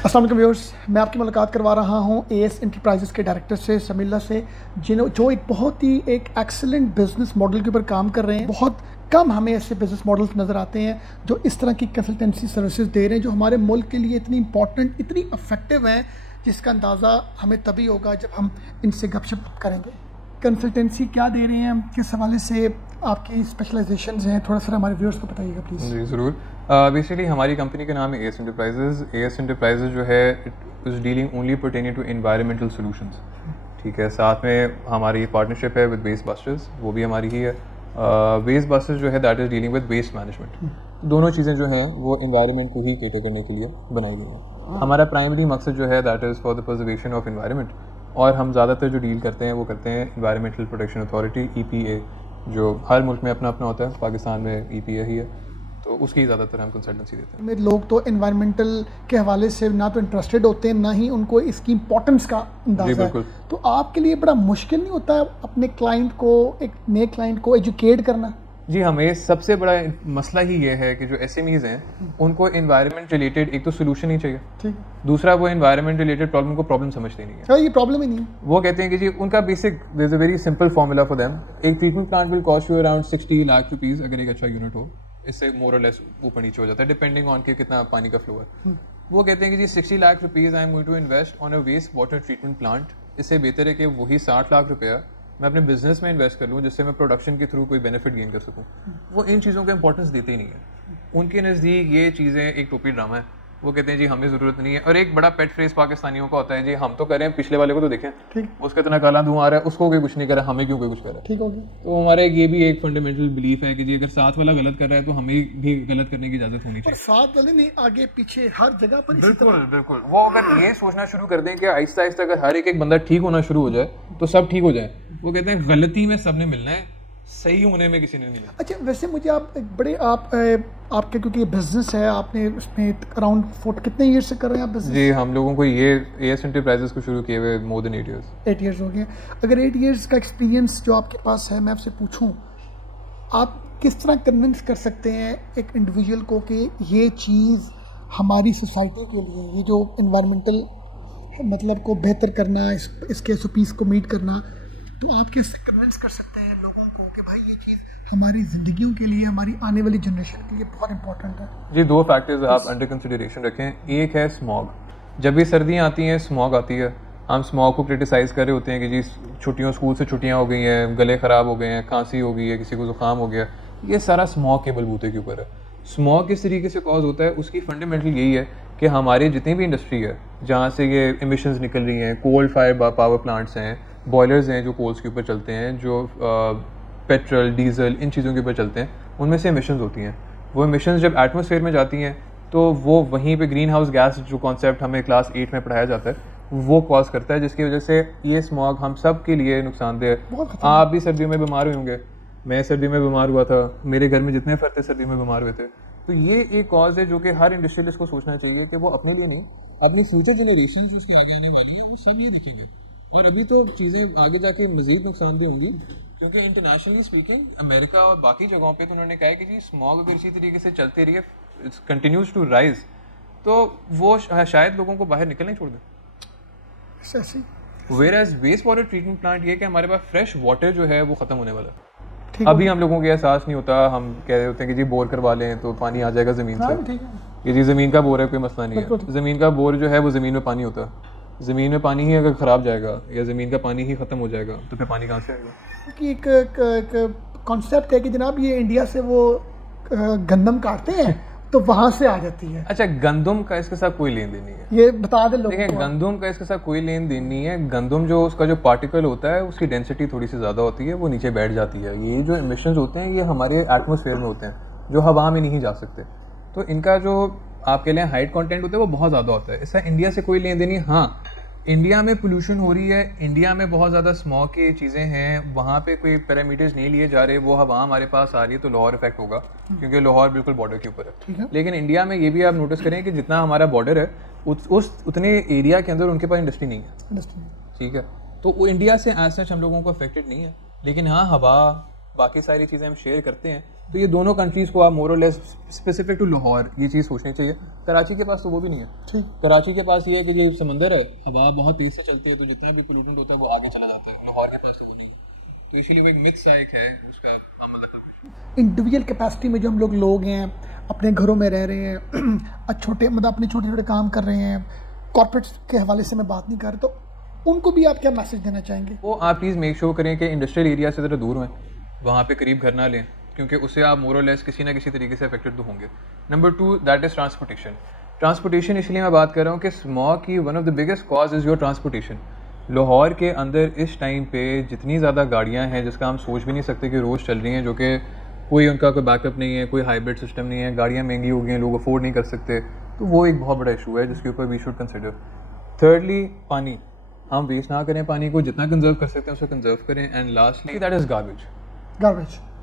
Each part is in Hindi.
अस्सलाम वालेकुम व्यूअर्स, मैं आपकी मुलाकात करवा रहा हूं एएस एंटरप्राइजेस के डायरेक्टर से शमीला से, जो एक बहुत ही एक एक्सेलेंट बिजनेस मॉडल के ऊपर काम कर रहे हैं। बहुत कम हमें ऐसे बिजनेस मॉडल्स नज़र आते हैं जो इस तरह की कंसल्टेंसी सर्विसेज दे रहे हैं, जो हमारे मुल्क के लिए इतनी इंपॉर्टेंट, इतनी इफेक्टिव हैं, जिसका अंदाज़ा हमें तभी होगा जब हम इनसे गपशप करेंगे। कंसल्टेंसी क्या दे रहे हैं, किस हवाले से आपकी स्पेशलाइजेशंस हैं, थोड़ा सा हमारे व्यूअर्स को बताइएगा प्लीज़। जी ज़रूर। बेसिकली हमारी कंपनी का नाम है एएस एंटरप्राइजेज। एएस एंटरप्राइजेज जो है it is dealing only pertaining to environmental solutions. ठीक है, साथ में हमारी पार्टनरशिप है विद वेस्ट बस्टर्स, वो भी हमारी ही है। वेस्ट बस्टर्स जो है that is dealing with waste management. दोनों चीज़ें जो हैं वो एनवायरनमेंट को ही केटर करने के लिए बनाई गई हैं। हमारा प्राइमरी मकसद जो है that is for the preservation of environment, और हम ज़्यादातर जो डील करते हैं वो करते हैं एनवायरमेंटल प्रोटेक्शन अथॉरिटी EPA, जो हर मुल्क में अपना अपना होता है। पाकिस्तान में EPA ही है, तो उसकी ज़्यादातर हम कंसल्टेंसी देते हैं। मेरे लोग तो एनवायरमेंटल के हवाले से ना तो इंटरेस्टेड होते हैं, ना ही उनको इसकी इंपॉर्टेंस का अंदाज़ा है। तो आपके लिए बड़ा मुश्किल नहीं होता अपने क्लाइंट को, एक नए क्लाइंट को एजुकेट करना? जी, हमें सबसे बड़ा मसला ही ये है कि जो SMEs हैं उनको एनवायरनमेंट रिलेटेड एक तो सोल्यूशन ही चाहिए, ठीक, दूसरा वो एनवायरनमेंट रिलेटेड प्रॉब्लम को प्रॉब्लम समझते नहीं है। ये प्रॉब्लम ही नहीं है। वो कहते हैं कि जी उनका basic there is a very simple formula for them. एक treatment plant will cost you around 60 lakh rupees अगर एक अच्छा यूनिट हो। इससे मोर और लेस ऊपर नीचे हो जाता है डिपेंडिंग ऑन कि कितना पानी का फ्लो है। वो कहते हैं कि जी 60 lakh rupees I am going to invest on a waste water treatment plant. इससे बेहतर है कि वही 60 लाख रुपया मैं अपने बिजनेस में इन्वेस्ट कर लूँ, जिससे मैं प्रोडक्शन के थ्रू कोई बेनिफिट गेन कर सकूँ। वो इन चीज़ों को इंपॉर्टेंस देते ही नहीं है। उनके नज़दीक ये चीज़ें एक टोपी ड्रामा है। वो कहते हैं जी हमें ज़रूरत नहीं है। और एक बड़ा पेट फ्रेज पाकिस्तानियों का होता है, जी हम तो कर रहे हैं, पिछले वाले को तो देखें, ठीक, उसका इतना काला धुआं आ रहा है, उसको कोई कुछ नहीं कर रहा, हमें क्यों कोई कुछ कर रहा है। ठीक हो गया। तो हमारा ये भी एक फंडामेंटल बिलीफ है कि जी अगर साथ वाला गलत कर रहा है तो हमें भी गलत करने की इजाजत होनी चाहिए। साथ वाले नहीं, आगे पीछे हर जगह पर। बिल्कुल बिल्कुल। वो अगर ये सोचना शुरू कर दें कि आहिस्ता आहिस्ता अगर हर एक बंदा ठीक होना शुरू हो जाए तो सब ठीक हो जाए। वो कहते हैं गलती में सबने मिलना है, सही होने में किसी ने नहीं मिला। अच्छा, वैसे मुझे आप एक बड़े आपके क्योंकि बिजनेस है, आपने उसमें अराउंड कितने ईयर से कर रहे हैं आप बिजनेस? जी, हम लोगों को ये एएस एंटरप्राइजेस को शुरू किए हुए मोर देन 8 ईयर्स। 8 ईयर्स हो गए। अगर 8 ईयर्स का एक्सपीरियंस जो आपके पास है, मैं आपसे पूछूं, आप किस तरह कन्विंस कर सकते हैं एक इंडिविजुअल को कि ये चीज़ हमारी सोसाइटी के लिए, ये जो इन्वायरमेंटल मतलब को बेहतर करना, इसके SOPs को मीट करना, तो आप कैसे कन्विंस कर सकते हैं लोगों को कि भाई ये चीज़ हमारी ज़िंदगियों के लिए, हमारी आने वाली जनरेशन के लिए बहुत इंपॉर्टेंट है? जी, 2 फैक्टर्स आप अंडर कंसिडरेशन रखें। एक है स्मॉग। जब भी सर्दियाँ आती हैं स्मॉग आती है। हम स्मॉग को क्रिटिसाइज़ कर रहे होते हैं कि जी छुट्टियों, स्कूल से छुट्टियाँ हो गई हैं, गले ख़राब हो गए हैं, खांसी हो गई है, किसी को ज़ुकाम हो गया। ये सारा स्मॉग के बलबूते के ऊपर है। स्मॉग किस तरीके से कॉज होता है, उसकी फंडामेंटल यही है कि हमारे जितनी भी इंडस्ट्री है जहाँ से ये एमिशंस निकल रही हैं, कोल फायर पावर प्लांट्स हैं, बॉयलर्स हैं जो कोल्स के ऊपर चलते हैं, जो पेट्रोल, डीजल, इन चीज़ों के ऊपर चलते हैं, उनमें से एमिशंस होती हैं। वो एमिशंस जब एटमॉस्फेयर में जाती हैं तो वो वहीं पे ग्रीन हाउस गैस, जो कॉन्सेप्ट हमें क्लास 8 में पढ़ाया जाता है, वो कॉज करता है, जिसकी वजह से ये स्मॉग हम सब के लिए नुकसानदेह है। आप भी सर्दियों में बीमार हुए होंगे, मैं सर्दी में बीमार हुआ था, मेरे घर में जितने फर्द थे सर्दी में बीमार हुए थे। तो ये एक कॉज है जो कि हर इंडस्ट्रियलिस्ट को सोचना चाहिए कि वो अपने लिए नहीं, अपनी फ्यूचर जनरेशन जिसकी आगे आने वाली है, वो सब ये देखेंगे। और अभी तो चीज़ें आगे जाके मज़ीद नुकसानदेह होंगी, क्योंकि इंटरनेशनली स्पीकिंग अमेरिका और बाकी जगहों पे तो उन्होंने कहा है कि जी स्मॉग अगर इसी तरीके से चलते रही है, इट्स कंटिन्यूज टू राइज, तो वो शायद लोगों को बाहर निकलने छोड़ दें। Whereas waste water treatment plant ये कि हमारे पास फ्रेश वाटर जो है वो ख़त्म होने वाला है। अभी हम लोगों को एहसास नहीं होता, हम कह रहे होते हैं कि जी बोर करवा लें तो पानी आ जाएगा ज़मीन से। ये जी ज़मीन का बोर है, कोई मसला नहीं है। ज़मीन का बोर जो है वो ज़मीन में पानी होता है। ज़मीन में पानी ही अगर ख़राब जाएगा या ज़मीन का पानी ही ख़त्म हो जाएगा तो फिर पानी कहाँ से आएगा? क्योंकि एक कॉन्सेप्ट है कि जनाब ये इंडिया से वो गंदम काटते हैं तो वहाँ से आ जाती है। अच्छा, गंदम का इसके साथ कोई लेन देन नहीं है, ये बता दें लोगों को। देखिए, गंदम का इसके साथ कोई लेन देन नहीं है। गंदम जो उसका जो पार्टिकल होता है उसकी डेंसिटी थोड़ी सी ज़्यादा होती है, वो नीचे बैठ जाती है। ये जो एमिशंस होते हैं ये हमारे एटमॉस्फेयर में होते हैं, जो हवा में नहीं जा सकते। तो इनका जो आप कह लें हाइट कंटेंट होता है वो बहुत ज़्यादा होता है। इसका इंडिया से कोई लेन देन नहीं। हाँ, इंडिया में पोल्यूशन हो रही है, इंडिया में बहुत ज़्यादा स्मॉग की चीज़ें हैं, वहाँ पे कोई पैरामीटर्स नहीं लिए जा रहे, वो हवा हमारे पास आ रही है तो लाहौर इफेक्ट होगा, क्योंकि लाहौर बिल्कुल बॉर्डर के ऊपर है। लेकिन इंडिया में ये भी आप नोटिस करें कि जितना हमारा बॉर्डर है उतने एरिया के अंदर उनके पास इंडस्ट्री नहीं है। ठीक है, तो वो इंडिया से एज सच हम लोगों को अफेक्टेड नहीं है। लेकिन हाँ, हवा, बाकी सारी चीज़ें हम शेयर करते हैं, तो ये दोनों कंट्रीज़ को आप मोर और लेस स्पेसिफिक टू लाहौर ये चीज़ सोचनी चाहिए। कराची के पास तो वो भी नहीं है। कराची के पास ये है कि ये समंदर है, हवा बहुत तेज से चलती है, तो जितना भी पोल्यूटेंट होता है वो आगे चला जाता है। लाहौर के पास तो वो नहीं है, तो इसीलिए वो एक मिक्स एक है उसका हम इंडिविजुअल कैपेसिटी में जो हम लोग हैं, अपने घरों में रह रहे हैं, छोटे मतलब अपने छोटे छोटे काम कर रहे हैं, कॉर्पोरेट्स के हवाले से मैं बात नहीं कर रहा, तो उनको भी आप क्या मैसेज देना चाहेंगे? वो आप प्लीज़ मेक श्योर करें कि इंडस्ट्रियल एरिया से ज़रा दूर हैं, वहाँ पे करीब घर ना लें, क्योंकि उससे आप मोर और लेस किसी ना किसी तरीके से अफेक्टेड तो होंगे। Number 2 that is transportation. इसलिए मैं बात कर रहा हूँ कि स्मॉग की one of the biggest cause is your transportation. Lahore के अंदर इस टाइम पे जितनी ज़्यादा गाड़ियाँ हैं जिसका हम सोच भी नहीं सकते कि रोज़ चल रही हैं, जो कि कोई उनका कोई बैकअप नहीं है, कोई हाइब्रिड सिस्टम नहीं है, गाड़ियाँ महंगी हो गई हैं, लोग अफोर्ड नहीं कर सकते, तो वो एक बहुत बड़ा इशू है जिसके ऊपर वी शुड कंसिडर। थिर्डली पानी, हम वेस्ट ना करें, पानी को जितना कंजर्व कर सकते हैं उसे कंजर्व करें। And lastly that is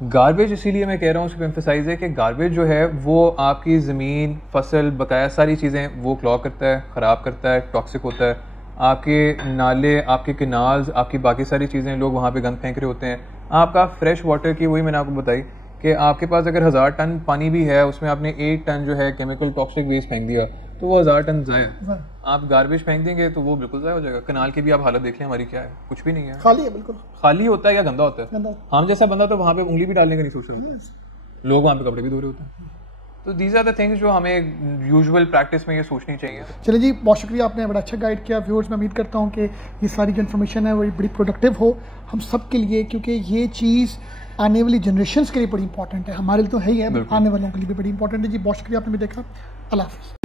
garbage. इसीलिए मैं कह रहा हूँ, उसको एम्फेसाइज है कि गार्बेज जो है वो आपकी ज़मीन, फसल, बकाया सारी चीज़ें वो क्लॉग करता है, ख़राब करता है, टॉक्सिक होता है। आपके नाले, आपके कैनाल्स, आपकी बाकी सारी चीज़ें, लोग वहाँ पे गंद फेंक रहे होते हैं। आपका फ्रेश वाटर की, वही मैंने आपको बताई कि आपके पास अगर 1000 टन पानी भी है, उसमें आपने 1 टन जो है केमिकल टॉक्सिक वेस्ट फेंक दिया, तो वो 1000 टन ज़ाया। आप गार्बेज फेंक देंगे तो वो बिल्कुल ज़ाया हो जाएगा। कनाल की भी आप हालत देख लें, हमारी क्या है, कुछ भी नहीं है, खाली है, बिल्कुल खाली होता है या गंदा होता है। हम जैसा बंदा तो वहाँ पे उंगली भी डालने का नहीं सोच रहे होते, लोग वहाँ पे कपड़े भी धो रहे होते हैं। तो दीज आर द थिंग्स जो हमें यूजुअल प्रैक्टिस में ये सोचनी चाहिए। चलिए जी, बहुत शुक्रिया, आपने बड़ा अच्छा गाइड किया। व्यूअर्स, मैं उम्मीद करता हूँ कि ये सारी जो इन्फॉर्मेशन है वो बड़ी प्रोडक्टिव हो हम सब के लिए, क्योंकि ये चीज़ आने वाली जनरेशंस के लिए बड़ी इंपॉर्टेंट है, हमारे लिए तो है ही है, आने वालों के लिए भी बड़ी इंपॉर्टेंट है। जी बहुत शुक्रिया, आपने भी देखा। अल्लाह हाफ़िज़।